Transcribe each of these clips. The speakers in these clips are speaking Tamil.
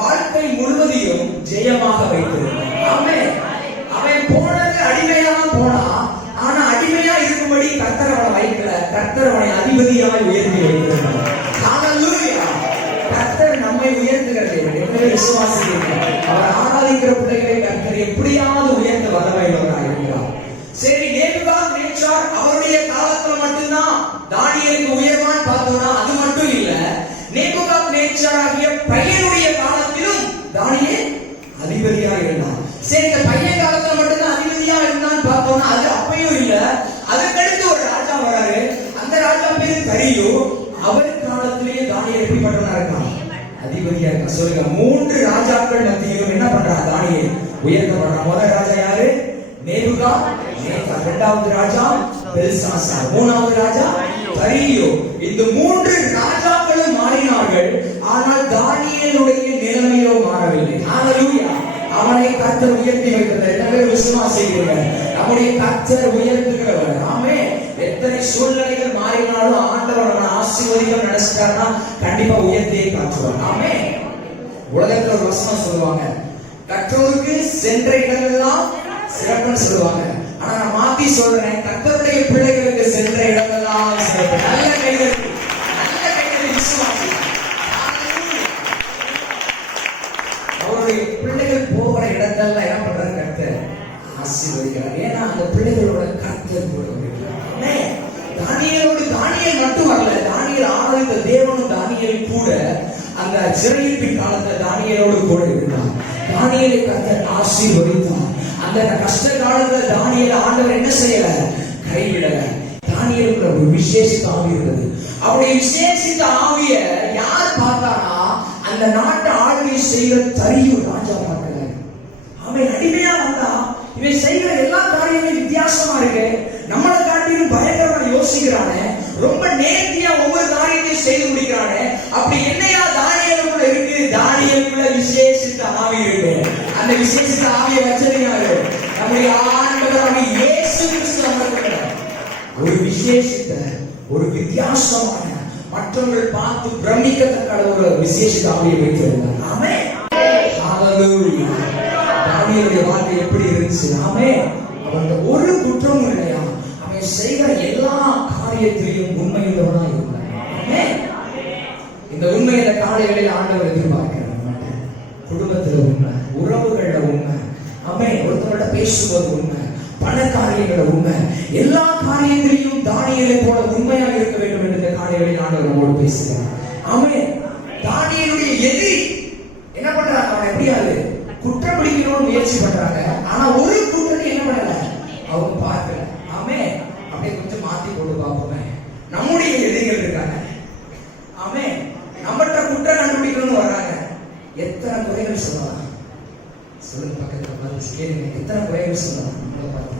வாழ்க்கை முழுவதையும் ஜெயமாக வைத்திருந்தான் அவன் அவன் போனது அடிமையா போனா ஆனா அடிமையா இருக்கும்படி கர்த்தர் அவனை வைக்கல. கர்த்தர் அவனை அதிபதியாக உயர்த்தி வைத்திருந்தான் கர்த்தர் நம்மை உயர்த்துகிறது விசுவாசிக்கிறார் அவர் ஆராதிக்கிற பிள்ளை பார்த்தோம்னா அது அப்பயும் இல்ல. அதுக்கடுத்து ஒரு ராஜா வராரு. அந்த ராஜா பேரு தரியு அவர் காலத்திலேயே தானியல் எப்படிப்பட்டவனா இருக்கான். அதிபதியா இருக்கா சொல்லுங்க மூன்று ராஜாக்கள் மத்தியிலும் என்ன பண்றான்? தானியல் உயர்த்தப்படுறான் முதல் ராஜா யாரு? நேபுகா. நேகா இரண்டாவது ராஜா பெல்சாசார் மூணாவது ராஜா தரியு இந்த மூன்று ராஜாக்களும் மாறினார்கள். ஆனால் தானியலுடைய அவனை கத்தர் உயர்த்தி வைத்தது எனவே விசுவாசிக்கிறீர்கள் நம்முடைய கத்தர் உயர்த்துகிறவர் ஆமே எத்தனை சூழ்நிலைகள் மாறினாலும் ஆண்டவர் நம்ம ஆசீர்வதிகள் நினைச்சிட்டாருன்னா கண்டிப்பா உயர்த்தியை காட்டுவார். ஆமே உலகத்துல ஒரு வசனம் சொல்லுவாங்க கற்றோருக்கு சென்ற இடங்கள்லாம் சிறப்புன்னு சொல்லுவாங்க. ஆனா நான் மாத்தி சொல்றேன் கத்தருடைய பிள்ளை போகிற இடத்தெல்லாம் என்ன பண்றாரு கர்த்தர்? ஆசீர்வதிக்கிறார். ஏன்னா அந்த பிள்ளைகளோட கர்த்தர் கூட தானியலோடு தானியல் மட்டும் வரல. தானியல் ஆதரித்த தேவனும் தானியல் கூட அந்த சிறையிருப்பின் காலத்துல தானியலோடு கூட இருந்தான். தானியலை கர்த்தர் ஆசீர்வதித்தான். அந்த கஷ்ட காலத்துல தானியல் ஆண்டவர் என்ன செய்யல? கைவிடல. தானியலுக்கு ஒரு விசேஷித்த ஆவி இருந்தது. அவருடைய விசேஷித்த ஆவிய யார் பார்த்தானா? அந்த நாட்டு ஆளுமை செய்கிற தரியும் ராஜா பார்க்கல அவன் அடிமையா வந்தா இவன் செய்கிற எல்லா காரியங்களும் வித்தியாசமா இருக்கு. நம்மளை காட்டிலும் பயங்கரமா யோசிக்கிறானே. ரொம்ப நேர்த்தியா ஒவ்வொரு காரியத்தையும் செய்து முடிக்கிறானே. அப்படி என்னையா தானியலுக்குள்ள இருக்கு? தானியலுக்குள்ள விசேஷித்த ஆவி இருக்கு. அந்த விசேஷித்த ஆவியை வச்சது யாரு? நம்முடைய ஆண்டவராக இயேசு கிறிஸ்து. ஒரு விசேஷித்த ஒரு வித்தியாசமான மற்றவர்கள் பார்த்து பிரமிக்கத்தக்க ஒரு விசேஷித்த ஆவியை வைத்திருந்தார் ஆமே ஹalleluya. தானியேலுடைய வாழ்க்கை எப்படி இருந்துச்சு? ஆமே அவன் ஒரு குற்றமும் இல்லையா? அவன் செய்கிற எல்லா காரியத்திலையும் உண்மையுள்ளவனா இருந்தான் இந்த உண்மை இந்த காலைகளில் ஆண்டவர் எதிர்பார்க்கிறார் குடும்பத்துல உண்மை உறவுகள்ல உண்மை ஆமே ஒருத்தரோட பேசுவது உண்மை பண காரியங்கள உண்மை. எல்லா காரியத்திலையும் தானியலை போல உண்மையாக இருக்க வேண்டும் என்று இந்த காலைகளில் ஆண்டவர் நம்மோடு பேசுகிறார். ஆமே தானியலுடைய எதிரி என்ன பண்றாங்க அவன்? எப்படியாது குற்றம் பிடிக்கணும்னு முயற்சி பண்றாங்க. ஆனா ஒரு குற்றத்தை என்ன பண்ணல? அவங்க பார்க்கல. ஆமே. அப்படியே கொஞ்சம் மாத்தி போட்டு பார்ப்போமே. நம்முடைய எதிரிகள் இருக்காங்க. ஆமே. நம்மகிட்ட குற்றம் கண்டுபிடிக்கணும்னு வர்றாங்க. எத்தனை குறைகள் சொல்லலாம்? சொல்லுங்க பக்கத்துல பார்த்து கேளுங்க. எத்தனை குறைகள் சொல்லலாம்? நம்மளை பார்த்து.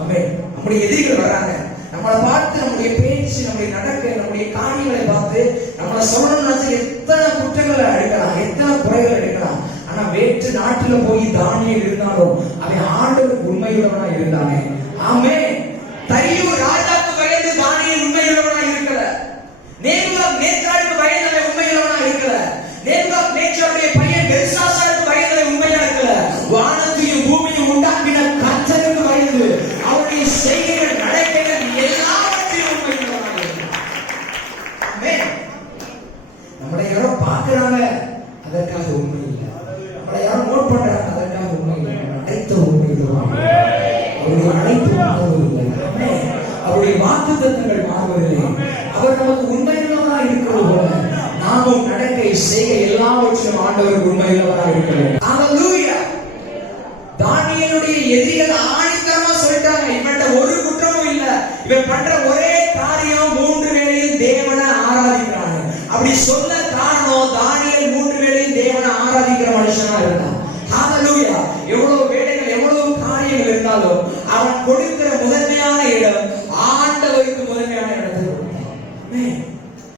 ஆமே. நம்முடைய எதிரிகள் வர்றாங்க. நம்மளை பார்த்து நம்முடைய பேச்சு நம்முடைய நடக்க நம்முடைய காரியங்களை பார்த்து நம்மளை சொல்லணும்னு எத்தனை குற்றங்களை அடிக்கலாம்? எத்தனை குறைகள் நாட்டுல போய் தானியல் இருந்தாலும் அவன் ஆண்டவருக்கு உண்மையுள்ளவனா இருந்தானே. ஆமே தரியும் ராஜாக்கு வயது தானியல் உண்மையுள்ளவனா இருக்கல. நேபுகா நேத்ராவுக்கு வயதுல உண்மையுள்ளவனா இருக்கல. நேபுகா நேச்சாவுடைய பையன் பெல்சாசாருக்கு வயதுல உண்மையா இருக்கல. வானத்தையும் பூமியும் உண்டாக்கின கர்த்தருக்கு வயது அவருடைய செய்கைகள் நடக்கைகள் எல்லாவற்றையும் உண்மையுள்ளவனா இருக்கிறார் ஆமென். நம்மளை யாரோ பார்க்கிறாங்க அதற்காக உண்மை இல்லை நம்மளை யாரோ நோட் பண்றாங்க அதற்காக உண்மை இல்லை நம்மளை அனைத்து உண்மை அவருடைய அனைத்து மாறவில்லை அவருடைய வாக்கு தத்தங்கள் மாறவில்லை அவர் நமக்கு உண்மையுள்ளவரா இருக்கிறது போல நாமும் நடக்கை செய்ய எல்லாவற்றிலும் ஆண்டவர் உண்மையுள்ளவரா இருக்கிறோம் தானியனுடைய எதிரிகள் ஆணித்தரமா சொல்லிட்டாங்க. இவன்ட ஒரு குற்றமும் இல்ல. இவன் பண்ற ஒரே காரியம் மூன்று வேளையில் தேவனை ஆராதிக்கிறாங்க அப்படி சொல்ல